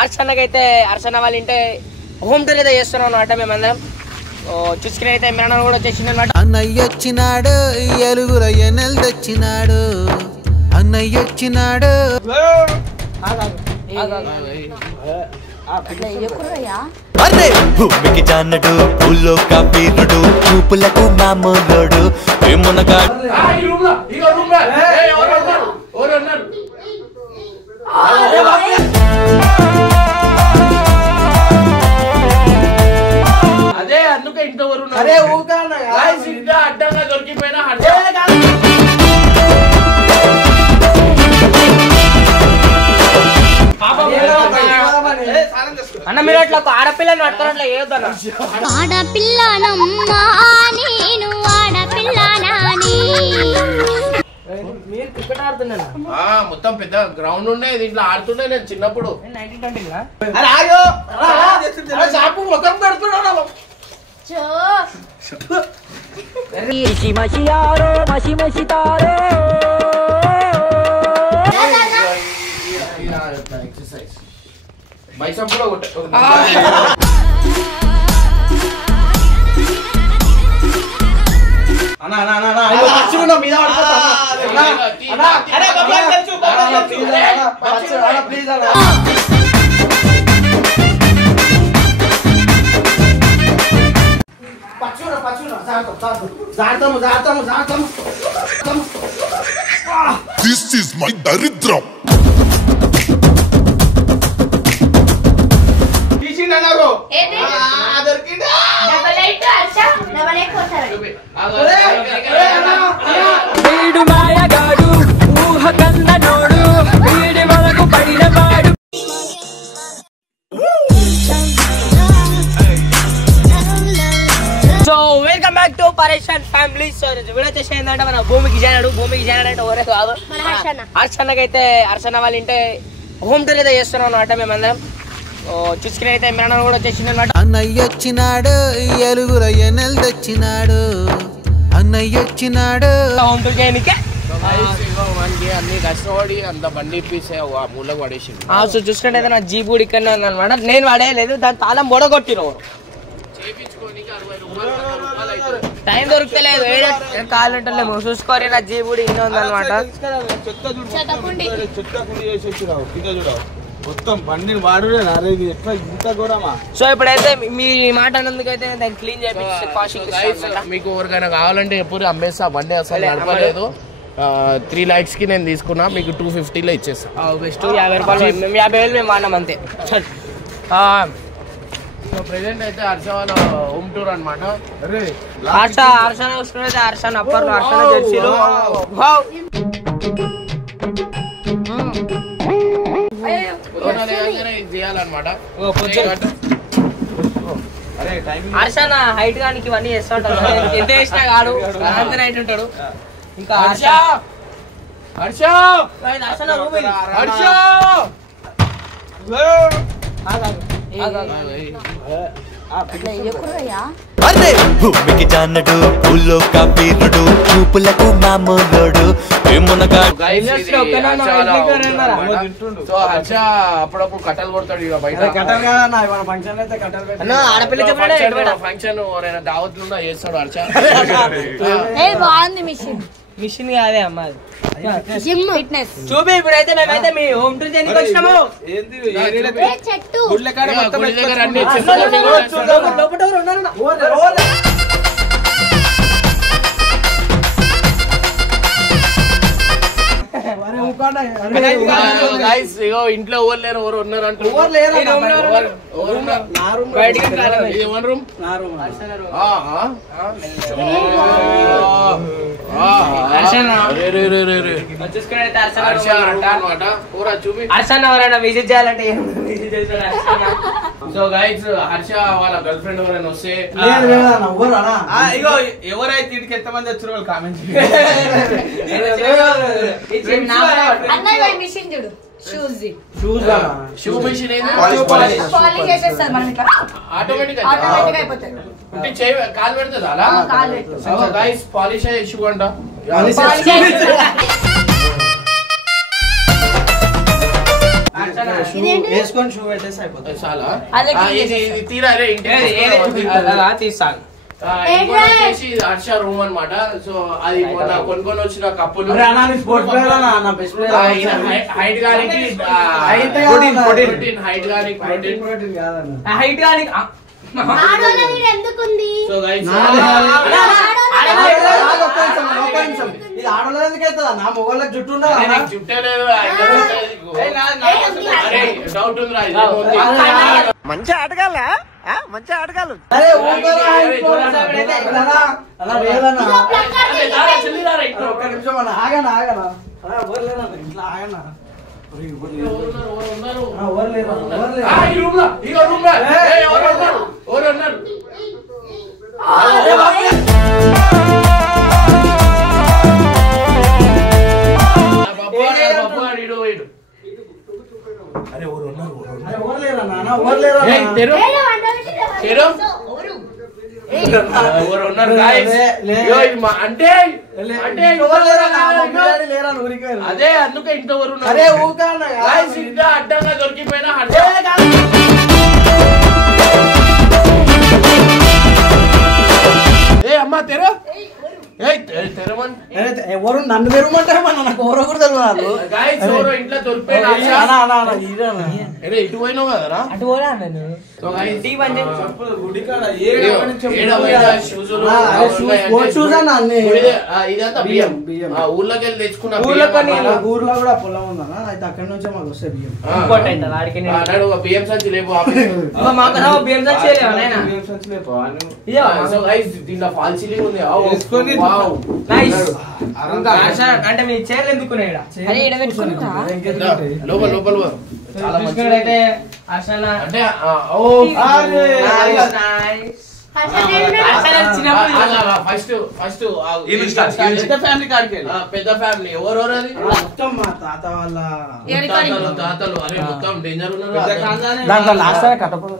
హర్షన్నకైతే హర్షన్న వాళ్ళ ఇంటే home tour అయితే చేస్తున్నాం అన్నమాట. మేమందరం చూసుకుని అయితే ఇమ్రాన్ కూడా వచ్చేసింది అనమాట. అన్నయ్య వచ్చినాడు ఎలుగుల ఎన్నెలు తెచ్చినాడు అన్నయ్య వచ్చినాడు. అరే భూమికి జానడు పూల్లో కబీరుడు చూపులకు మామూలుడు ఏమునగా అదే అందుకే ఇంట్లో అడ్డంగా దొరికిపోయినా అన్న మీరు అట్లా ఆడపిల్లని పట్టుకుని అట్లా ఏదన్నా మీరు క్రికెట్ ఆడుతున్నా మొత్తం పెద్ద గ్రౌండ్ ఉండే దీంట్లో ఆడుతుండే నేను చిన్నప్పుడు. 1920 ఎక్సర్సైజ్ మైసంపులో This is my daridram. So welcome back to Pareshan family. So video వచ్చేసి ఏంటంటే మన భూమికి జాయిన్ అంటే ఎవరే కాదు హర్షన్నకైతే హర్షన్న వాళ్ళ ఇంటే హోమ్ టూర్ అయితే చేస్తున్నాం అన్నమాట. మేమందరం చూసుకుని అయితే ఇమ్రాన్ కూడా వచ్చేసింది అనమాట. అన్నయ్య వచ్చినాడు ఎలుగుల ఎన్నెలు తెచ్చినాడు అన్నయ్య వచ్చినాడు. హోమ్ టూర్ చేయడానికి అన్ని కష్టపడి అంత బండి ఇప్పిస్తే మూలకు పడేసి. సో చూసుకుంటే అయితే నా జీప్ కూడా ఇక్కడనే ఉందన్నమాట. నేను పడేయలేదు, దాని తాళం బొడగొట్టిన టైం దొరుకుతలేదు కాలు ఉంటలేము. చూసుకోరి నా జీప్ కూడా ఇన్ని ఉందన్నమాట. మొత్తం బండిని వాడుడే ఎట్లా ఇంత కూడా. సో ఇప్పుడైతే మీ మాట అన్నందుకైతే దాన్ని క్లీన్ చేయించి మీకు ఎవరికైనా కావాలంటే ఎప్పుడు అమ్మేస్తా. బండి అసలు నడపలేదు. 3 lakhs కి నేను తీసుకున్నా, మీకు 250లో ఇచ్చేస్తా. బెస్ట్ 50 రూపాయలు 50,000 మేము వాడినాం అంతే. సో ప్రెసెంట్ అయితే హర్ష వాళ్ళ హోమ్ టూర్ అనమాట. హర్ష చూసుకున్నైతే హర్ష అప్పర్లు హర్ష జెర్సీలు చేయాలన్నమాట. హర్ష నా హైట్ గానికి ఇవన్నీ చేస్తూ ఉంటాడు. ఎంత వేసినా కాడు అంత హైట్ ఉంటాడు. ఇంకా హర్ష అరే భూమికి జానడు పూల్లో కబీరుడు చూపులకు మామూలుడు ఏమునగా సో హర్ష అప్పుడప్పుడు కట్టలు కొడతాడు ఇక బయట. ఫంక్షన్ ఎవరైనా దావత్లు చేస్తాడు హర్ష. మిషన్ కాదే అమ్మా చూపి. ఇప్పుడైతే మేమైతే మీ హోమ్ టూర్ చేయడానికి వచ్చినాము. ఇంట్లో ఎవరు లేరు, ఎవరు ఉన్నారు అంటే విజిట్ చేయాలంటే. సో గైస్ హర్ష వాళ్ళ గర్ల్ ఫ్రెండ్ ఎవరైనా వస్తే ఎవరైతే ఇంటికి ఎంతమంది వచ్చారో వాళ్ళు కామెంట్ షూ మిషన్ ఆటోమేటిక్ కాలు పెడుతుంది అలా. గైస్ పాలిష్ అయ్యే షూ అంట. వేసుకొని షూ పెట్టేసి అయిపోతుంది. చాలా అదే ఇది తీరా రే తీస్తాను. ఇంకోటి వచ్చేసి హర్ష రూమ్ అన్నమాట. సో అది మొన్న కొనుక్కొని వచ్చిన కప్పులు. హైట్ గారికి హైట్ గాని సో గైస్ ఇది ఆడలో ఎందుకు అవుతుందా? నా మొగోళ్ళకి జుట్టు ఉండదా? చుట్టే లేదు డౌట్ ఉందిరా. మంచి ఆటగాళ్ళ మంచి ఆటగాళ్ళు. అరే అలా లేదన్నా. ఒక్క నిమిషం అన్న ఆగనా ఆగనా ఎవరు లేదన్నా ఇంట్లో ఆగనా. అదే అందుకే ఇంట్లో అడ్డంగా దొరికిపోయినా అమ్మా తెరో ఎవరు నన్ను తెరవమంటారు మన నాకు ఎవరో కూడా తెలియదు. ఇంట్లో దొరికిపోయినా ఇటు పోయినావు కదరా. అటు పోనా నేను ఇదంతా బియ్యం ఊర్లోకి వెళ్ళి తెచ్చుకున్నా. ఊర్లో కూడా పొలం ఉందన్నా అయితే అక్కడి నుంచే మాకు వస్తే బియ్యం. బియ్యం సంచి లేపు బియ్యం సంచి దీంట్లో ఫాల్ సీలింగ్ ఉంది. అంటే మీ చీరలు ఎందుకున్నాయి లోపల లోపల చాలా చూసుకున్నట్టయితే అంటే పెద్ద ఫ్యామిలీ ఎవరెవరు అది మొత్తం మా తాత వాళ్ళ తాతలు. అరే మొత్తం డేంజర్ ఉన్నారు. దాంట్లో లాస్ట్ కట్టపడ.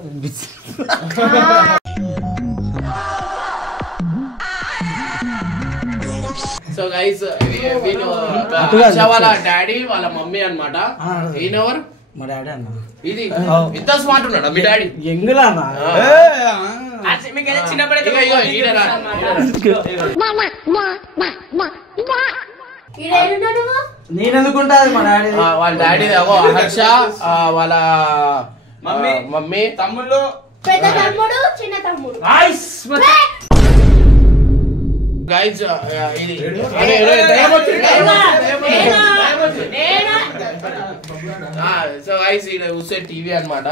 సో గైస్ వీళ్ళు వాళ్ళ డాడీ వాళ్ళ మమ్మీ అన్నమాట. ఈయనెవరు? మా డాడీ అన్న. ఇది ఇంత స్మార్ట్ ఉన్నాడా మీ డాడీ? ఎంగులా అన్న. నేనెందుకుంటా మా డాడీ. వాళ్ళ డాడీ హర్ష వాళ్ళ మమ్మీ తమ్ముళ్ళు పెద్ద తమ్ముడు చిన్న తమ్ముడు. గైస్ ఇది సో గైస్ ఇది చూసే టీవీ అన్నమాట.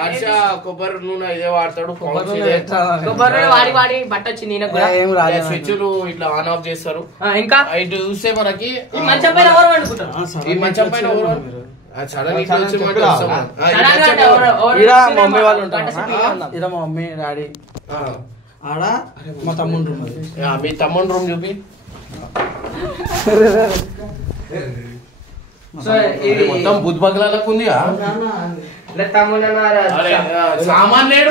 హర్ష కొబ్బరి నూనె ఇదే వాడతాడు. కొబ్బరి వాడి వాడి బట్ట వచ్చింది. స్విచ్లు ఇట్లా ఆన్ ఆఫ్ చేస్తారు. ఇంకా ఇటు చూస్తే మనకి మంచం పైన ఎవరు వండుకుంటారు? ఈ మంచం పైన ఎవరు మమ్మీ వాళ్ళు ఉంటారు. ఇదా మా మమ్మీ డాడీ. ఆడ మా తమ్ముడు రూమ్. మీ తమ్ముడు రూమ్ చూపి. మొత్తం బుద్ధ బగలాలకు ఉంది. సామాన్ లేడు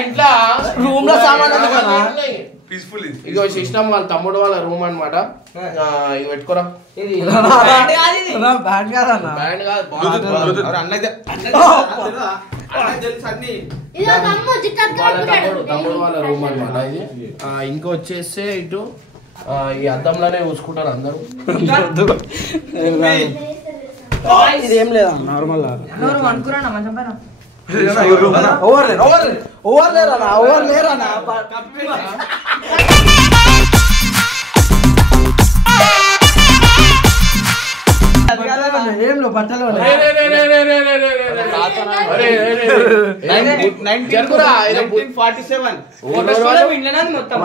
ఇంట్లో. రూమ్ లో సామాన్ ఇగో సిస్టమ్ వాళ్ళ తమ్ముడు వాళ్ళ రూమ్ అన్నమాట. ఇవి పెట్టుకోరా. బ్యాండ్ కాదన్న. బ్యాండ్ కాదు తమ్ముడు వాళ్ళ రూమ్ అన్నమాట ఇది. ఇంకా వచ్చేస్తే ఇటు ఈ అద్దంలోనే చూసుకుంటారు అందరూ. ఇది ఏం లేదా నార్మల్. అనుకురా మంచం పైన ఓవర్ లేరన్నా. ఏం లో బట్టలు మా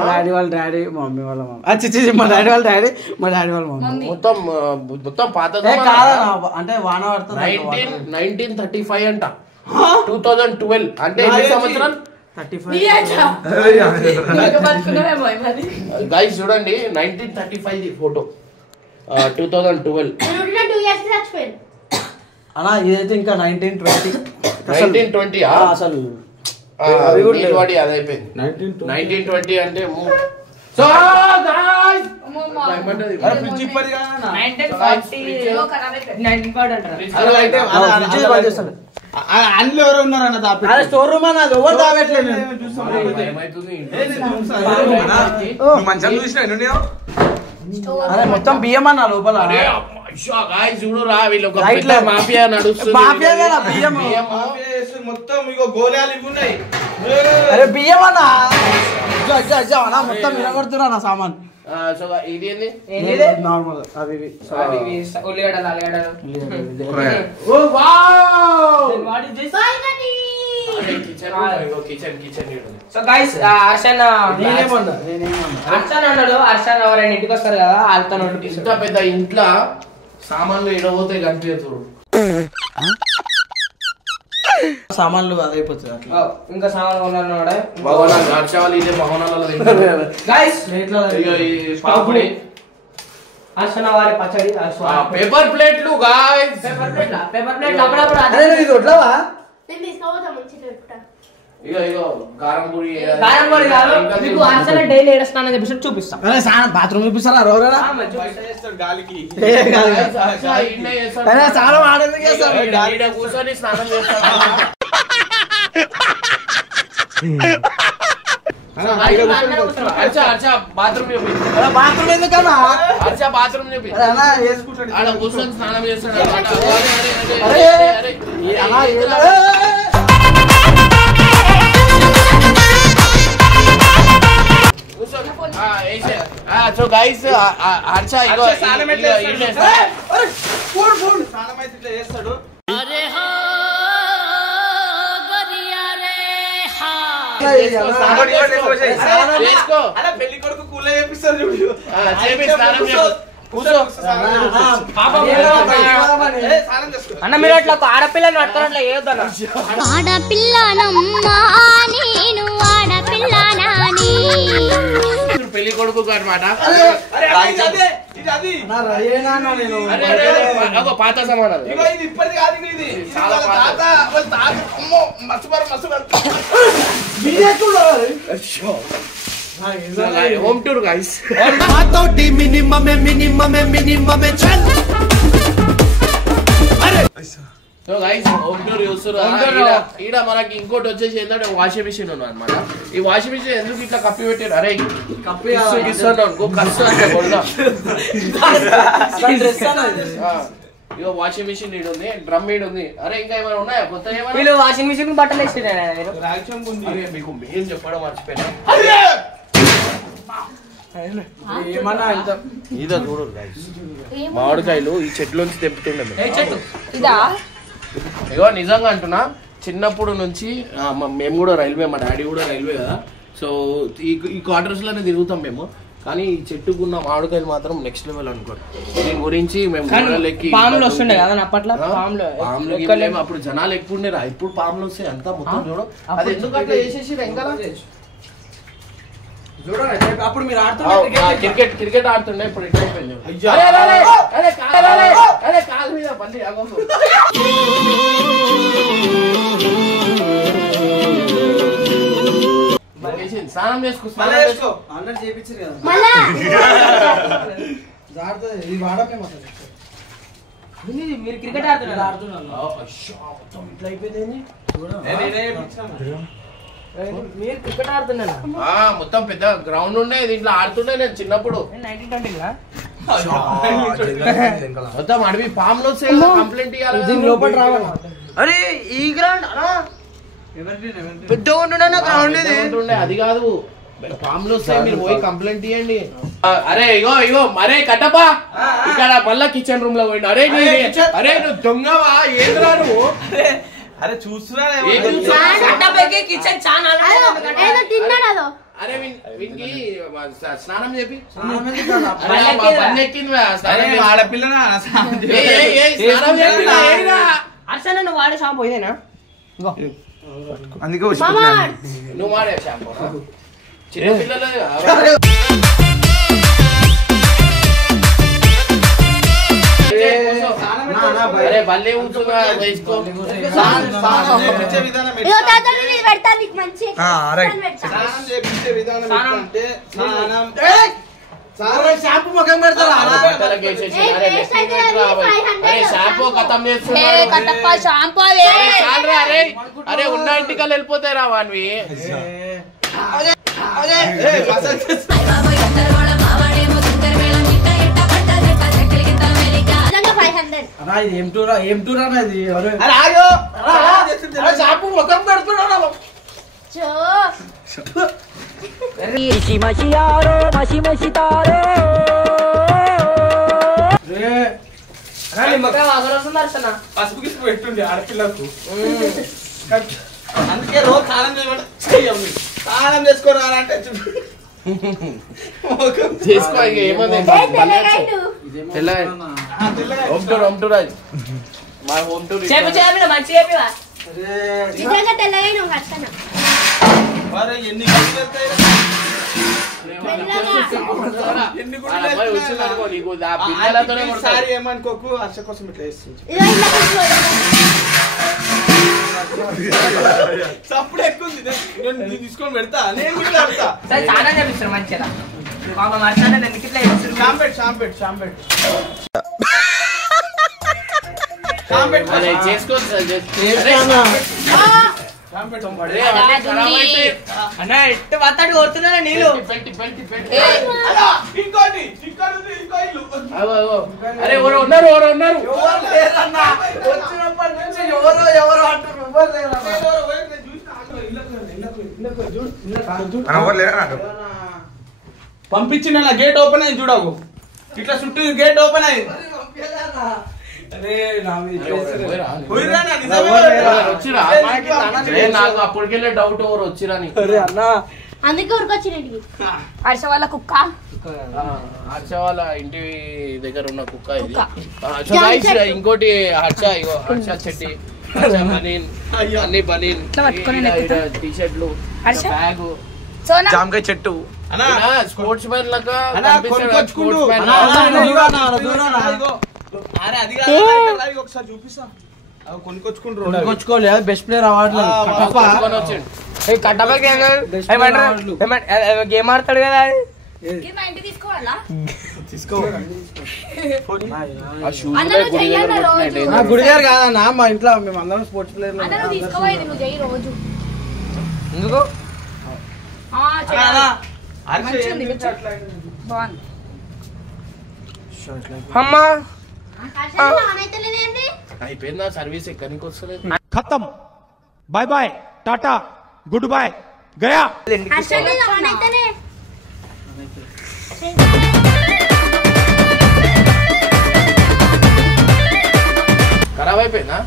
డాడీ వాళ్ళ డాడీ మా మమ్మీ వాళ్ళ మమ్మీ. మా డాడీ వాళ్ళ డాడీ మా డాడీ వాళ్ళ మమ్మీ. మొత్తం పాత అంటే వాన పడుతుంది. 1935 అంట. 2012 అంటే ఎన్ని సంవత్సరాలు? 35. గైస్ చూడండి 1935 ఫోటో. 2012 అలా ఇదైతే ఇంకా 1920 అసలు అది అయిపోయింది. 1920 అంటే సో గాయ్స్ ఫ్రిడ్జ్ ఇప్పటి కదా 1940 అంటారు. అందులో ఎవరు ఉన్నారన్న స్టోర్ రూమ్ అన్న ఎవరు తాగట్లేదు అరే మొత్తం బియ్యం అన్న లోపల చూడు రా వీళ్ళు మాఫియా నడుస్తుంది మొత్తం ఇగో గోళాలు ఇవి ఉన్నాయి. అరే బియ్యం అన్న మొత్తం వినగొడుతున్నా సామాన్. ఇది ఏంది నార్మల్ అవి ఉల్లిగడ్డలు అల్లిగడ్డలు. సో గైస్ హర్షన్న అన్నాడు. హర్షన్న ఎవరైనా ఇంటికి వస్తారు కదా వాళ్ళతో ఇంత పెద్ద ఇంట్లో సామాన్లు ఎడబోతాయి కనిపించదు. సామాన్లు అదైపోతుంది అట్లా. ఇంకా సామాన్లు కొన్నాడు భవనాలు హర్షాలు ఇదే భవనాలలో గైస్. పాపడి హర్షన్న వారి పచ్చడి పేపర్ ప్లేట్లు గాయ్స్. పేపర్ ప్లేట్ అప్పుడప్పుడు అరే ఇది వడ్లవా? నేను తీసుకోపోతా మంచిగా చెప్తా. ఇగో కారం పొడి కాదు. మీకు హర్షన్న డైలీ ఏడుస్తానని చెప్పేసి చూపిస్తాం. అరే బాత్రూమ్ చూపిస్తారా రోరా? చాలా ఆడేందుకు చేస్తాడు కూర్చొని స్నానం చేస్తాడు. బాత్రూమ్ చెప్పి బాత్రూమ్ ఎందుకన్నా? బాత్రూమ్ చెప్పి వేసుకుంటాడు ఆడ కూర్చొని స్నానం చేస్తాడు. సో గైస్ హర్ష ఇగో చేస్తాడు. పెళ్లి కొడుకు కూలే చేపిస్తాడు చూడు. అన్న మీరు అట్లా ఆడపిల్లని పట్టుకున్నట్లా ఏదన్నా పెళ్లి కొడుకు అనమాట. పాత సమానం ఇది ఇప్పటిది కాదు. ఇది home tour guys. So guys home tour చూస్తున్నారు. ఈడ మనకి ఇంకోటి వచ్చేసి ఏంటంటే వాషింగ్ మిషన్ ఉన్నది అనమాట. ఈ వాషింగ్ మిషన్ ఎందుకు ఇట్లా కప్పి పెట్టారు? అరే ఇగో వాషింగ్ మిషన్ ఈడు ఉంది, డ్రమ్ ఈడు ఉంది. అరే ఇంకా ఏమైనా ఉన్నాయా కొత్త? వీళ్ళు వాషింగ్ మిషన్ బట్టలు వేసిరా మీకు ఏం చెప్పడం మర్చిపోయినా. ఇదో చూడు మామిడికాయలు ఈ చెట్లోంచి తెంపుతుండే. ఇగో నిజంగా అంటున్నా, చిన్నప్పుడు నుంచి మేము కూడా రైల్వే, మా డాడీ కూడా రైల్వే కదా. సో ఈ క్వార్టర్స్ లోనే తిరుగుతాం మేము. కానీ ఈ చెట్టుకున్న మామిడికాయలు మాత్రం నెక్స్ట్ లెవెల్ అనుకోండి. దీని గురించి మేము పాములు వస్తుండే కదా అప్పట్లో. పాములు అప్పుడు జనాలు ఎక్కువ ఉండేరా, ఇప్పుడు పాములు వస్తాయి అంతా మొత్తం చూడు. అది ఎందుకు అట్లా చేసేసి ఇంకా అప్పుడు మీరు ఆడుతుండే క్రికెట్ ఆడుతుండే, ఇప్పుడు ఇట్లా అయిపోయింది. కాలు మీద పల్లి స్నానం చేసుకో ఆల్రెడీ చేయించారు కదా. మీరు క్రికెట్ ఆడుతున్నారు. ఇట్లా అయిపోయింది. మీరు క్రికెట్ ఆడుతున్నారు. మొత్తం పెద్ద గ్రౌండ్ ఉండే, దీంట్లో ఆడుతుండే నేను చిన్నప్పుడు. 1920 మొత్తం అడవి పాములు వస్తాయి, కంప్లైంట్ ఇవ్వాలి లోపల రావాలి. అరే ఈ గ్రౌండ్ పెద్ద గ్రౌండ్ అది కాదు, పాములు వస్తాయి, మీరు పోయి కంప్లైంట్ ఇవ్వండి. అరే ఇగో మరే కట్టపా ఇక్కడ మళ్ళా కిచెన్ రూమ్ లో పోయిండు. అరే నువ్వు దొంగవా ఏంద్రా నువ్వు? అరే చూస్తున్నా కిచెన్ చాలా అరే వీనికి స్నానం చెప్పి ఆడపిల్లనా అర్చన నువ్వు వాడే షాంపూ ఇదేనా? అందుకే నువ్వు వాడే షాంపూ చిన్న పిల్లలు. అరే భలే ఉంటుందా వేసుకో. పెడతా నీకు మంచి స్నానం చేపించే విధానం అంటే షాంపూ ముఖం పెడతారా షాంపూ ఖతం షాంపూ అరే ఉన్న ఇంటికల్ వెళ్ళిపోతాయి రా వాన్వి ఏం టూర్ అనేది షాంపూ ముఖం పెడుతున్నా పసుపు గిసుపు పెట్టుండే ఆడపిల్లకు అందుకే రోజు స్నానం చేయమని స్నానం చేసుకోరాలంటే చేసుకో ఏమన్నా హోమ్ టూర్ మా హోమ్ టూర్ ఎన్ని సారీ ఏమనుకోకు హర్ష కోసం ఇట్లా వేస్తుంది చప్పుడు ఎక్కువ తీసుకొని పెడతా నేను కూడా పెడతా మంచిగా అన్న ఎట్టు వస్తాడు కొడుతున్నా నీళ్ళు అరే ఎవరు ఉన్నారు వచ్చినప్పటి నుంచి ఎవరో అంటారు పంపించిన గేట్ ఓపెన్ అయింది చూడకు ఇట్లా చుట్టూ గేట్ ఓపెన్ అయింది నాకు అప్పటికెళ్ళే డౌట్ ఎవరు వచ్చిరా అందుకే ఊరికొచ్చి హర్ష వాళ్ళ కుక్క హర్ష వాళ్ళ ఇంటి దగ్గర ఉన్న కుక్క ఇది ఇంకోటి హర్ష చెట్టి అన్ని బనీన్ టీ షర్ట్లు బ్యాగ్ జామకాయ చెట్టు స్పోర్ట్స్ మ్యాన్ లాగా ఒకసారి చూపిస్తా కొనుక్కొచ్చుకోలేదు బెస్ట్ ప్లేయర్ అవార్డు గేమ్ ఆడతాడు కదా గుడిగారు కాదన్నా మా ఇంట్లో మేము అందరం స్పోర్ట్స్ ప్లేయర్ ఎందుకు అమ్మా అయిపోయిందా సర్వీస్ ఎక్కడికి వస్తలేదు खत्म bye bye tata good bye गया ఖరాబ్ అయిపోయిందా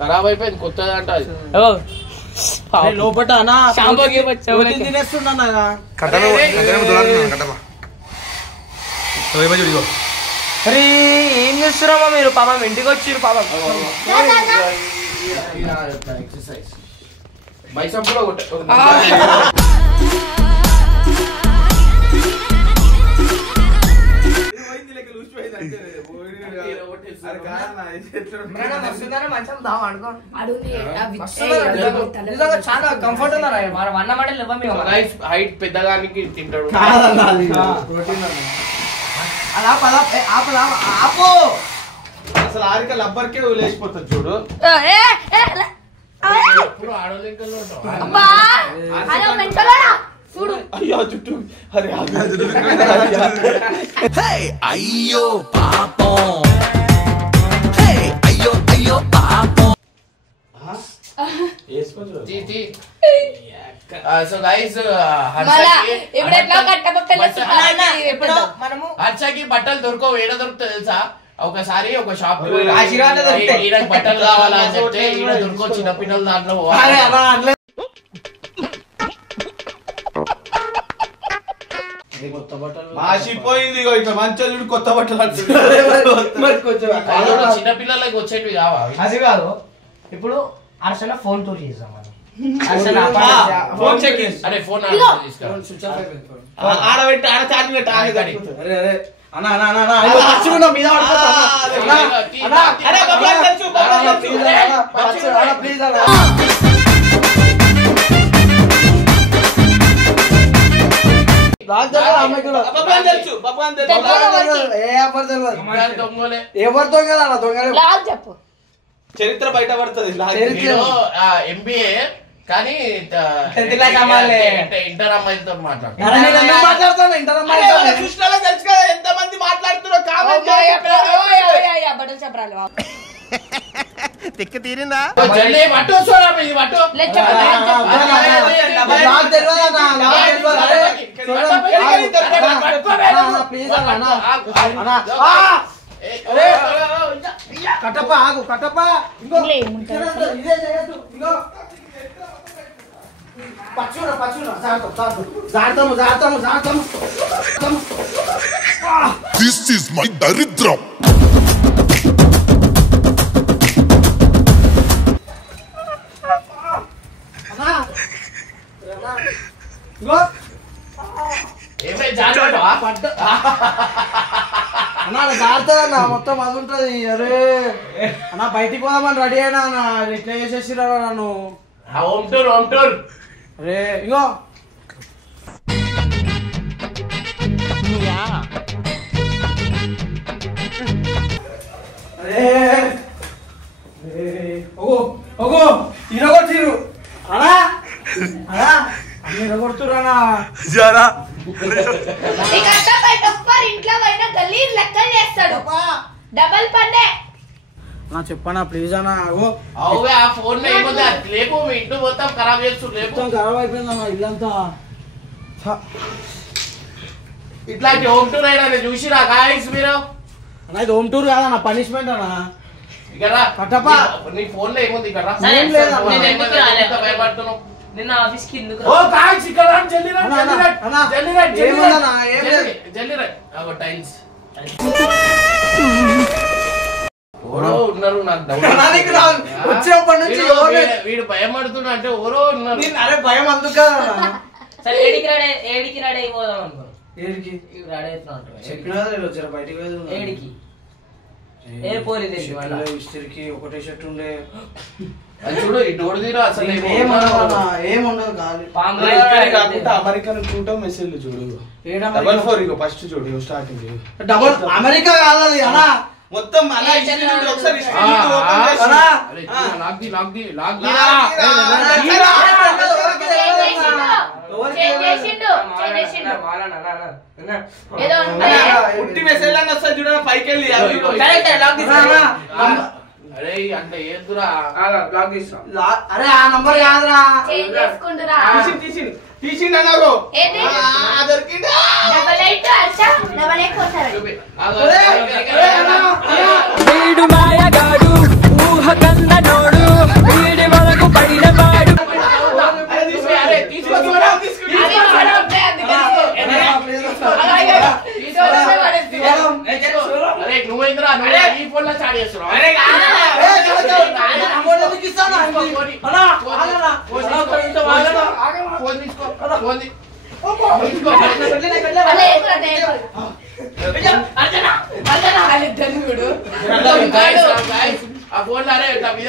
ఖరాబ్ అయిపోయింది కొత్తది అంట లోపట తినేస్తున్నా అరే ఏం చేస్తున్నామా మీరు పాపం ఇంటికి వచ్చిర్రు పాపం ఎక్సర్సైజ్ బైసప్ కూడా చాలా కంఫర్ట్ ఉన్నారా హైట్ పెద్దగానికి తింటాడు అసలు ఆరిక లబ్బర్కే లేచిపోతుంది చూడు ఎప్పుడు ఆడోలింకల్లో అయ్యో చుట్టూ అరే అయ్యో పాపం అయ్యో అయ్యో పాపం సో గైస్ హర్షకి బట్టలు దొరకవు ఏడ దొరుకుతుంది తెలుసా ఒకసారి ఒక షాప్ ఈయనకి బట్టలు కావాలని చెప్తే ఈయన దొరకవు చిన్నపిల్లల దాంట్లో మాసిపోయింది ఇక మంచిగా చూడు కొత్త బట్టలు చిన్నపిల్లలకి వచ్చేటివి కావా అది కాదు ఇప్పుడు హర్షణ ఫోన్ టూర్ చేద్దాం ఫోన్ చెక్ అరే ఫోన్ ఆడబెట్టి ఆడ చార్జింగ్ పెట్టి ప్లీజ్ నాకు తెలియదు అమ్మాయికి కూడా. తెలుసు ఏ అబ్బాయి తెలియదు. దొంగలే ఎవరు దొంగలు అన్న దొంగలు లాగ్ చెప్పు. చరిత్ర బయట పడుతుంది ఎంబీఏ కానీ ఇంటర్ అమ్మాయితో మాట్లాడతాను ఇంటర్ అమ్మాయి కృష్ణలో తెలుసు కదా ఎంత మంది మాట్లాడుతున్నారు బట్టలు చెప్పరాలి తిక్కి తీరిందా జల్లి పట్టు చూడమ్మా ఇది పట్టు నాకు తెలియదు అన్న ప్లీజ్ అన్న కట్టప్ప ఆగు కట్టప్ప ఇంకో ఇదే చేయొద్దు ఇంకో పచ్చురా జాగ్రత్తము This is my daridram. ఇంకో అన్న జాగ్రత్త అన్న మొత్తం అది ఉంటది అరే అన్న బయటికి పోదామని రెడీ అయినా అన్న ఇట్లా చేసేసిరా నన్ను హోమ్ టూర్ అరే ఇంకో అరే ఓగో ఇరగొట్టిరు అనా అనా ఇరగొడుతురానా ఇంట్లో పోయిన గల్లీ లెక్క చేస్తాడు డబల్ పన్నే చెప్పనా ప్లీజ్ అన్నా అవువే ఆ ఫోన్ లేపు మీ ఇంటి మొత్తం ఖరాబ్ చేస్తు లేపు ఖరాబ్ అయిపోయిందన్నా ఇల్లంతా ఇట్లాంటి హోమ్ టూర్ అయినా చూసిరా గాయస్ మీరు అన్న ఇది హోమ్ టూర్ కాదన్న పనిష్మెంట్ అన్న ఇక్కడ కట్టప్ప నీ ఫోన్ లో ఏముంది ఇక్కడ భయపడుతున్నావు నిన్న ఆఫీస్ కి ఎందుకు ఓ గాయస్ ఇక్కడ టైల్స్ ఎవరో ఉన్నారు నాకు వచ్చినప్పటి నుంచి వీడు భయపడుతున్నా అంటే ఎవరో ఉన్నారు అరే భయం అందుకు సరే ఏడికి రెడీ అయిపోదాం అనుకో ఏడికి రెడీ అవుతున్నా చెప్పినా వచ్చారు బయటికి ఏడికి ఏ పోరి ఇస్త్రికి ఒకటే షర్ట్ ఉండే చూడు ఈ డోర్ తీరా అసలు ఏముండదు కాదు అమెరికన్ చూడటం మెసేజ్ చూడు 4 ఇగో ఫస్ట్ చూడు స్టార్టింగ్ డబుల్ అమెరికా కాదు అది అలా మొత్తం అలా ఒకసారి మెసేజ్ అన్న వస్తుంది చూడ పైకి వెళ్ళి అరే అంటే ఏదురా అరే ఆ నంబర్ కాదురా తీసిండు అన్నారు వీడు మాయగాడు ఊహ కన్నడోడు వీడి వరకు పడినవాడు నువ్వేంద్రా ఈ ఫోన్ లో స్టార్ట్ చేస్తున్నావు ఆ ఫోన్ అరే మీద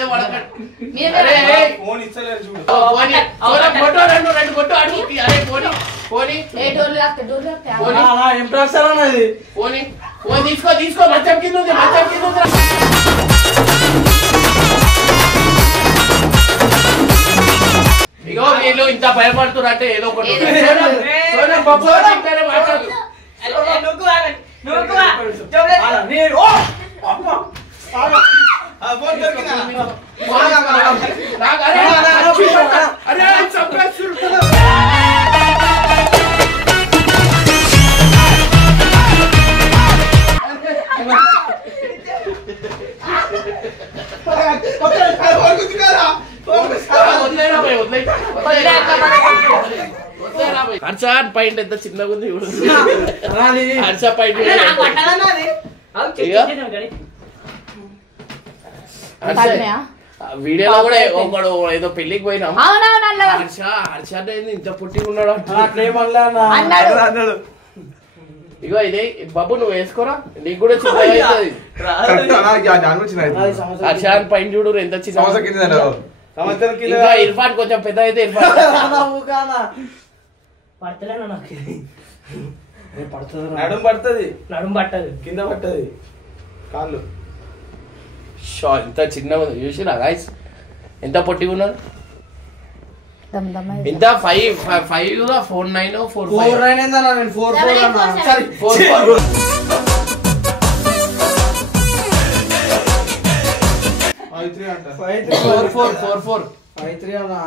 ఫోటో రెండు కొట్టు అడుగు అరే పోనీ ఫోన్ తీసుకో మంచం కింద ఉంది ఇగో వీళ్ళు ఇంత భయపడుతున్నారు అంటే ఏదో ఒకటి హర్షాన్ పాయింట్ ఎంత చిన్నగా ఉంది హర్ష పాయింట్ వీడియోలో కూడా ఒకడు ఏదో పెళ్లికి పోయినాం హర్ష ఇంత పుట్టి ఉన్నాడు ఇగో ఇదే బాబు నువ్వు వేసుకోరా నీకు కూడా హర్షాన్ పైన చూడు ఎంత చిన్న ఇర్ఫాన్ కొంచెం పెద్ద అయితే ఇర్ఫాన్ పడతలేనా నాకు నడుము పడుతుంది, నడుము పట్టదు, కింద పట్టది కాళ్ళు. ఇంత చిన్న చూసిరా గాయస్ ఎంత పొట్టిగా ఉన్నారు. ఇంత 5 4'9" 4'5" 4'9" ఏందన్నా, నేను 4'4" అన్నా. సారీ 4'4" 5'3" అంట. 4'4" 4'4" 5'3" అన్నా.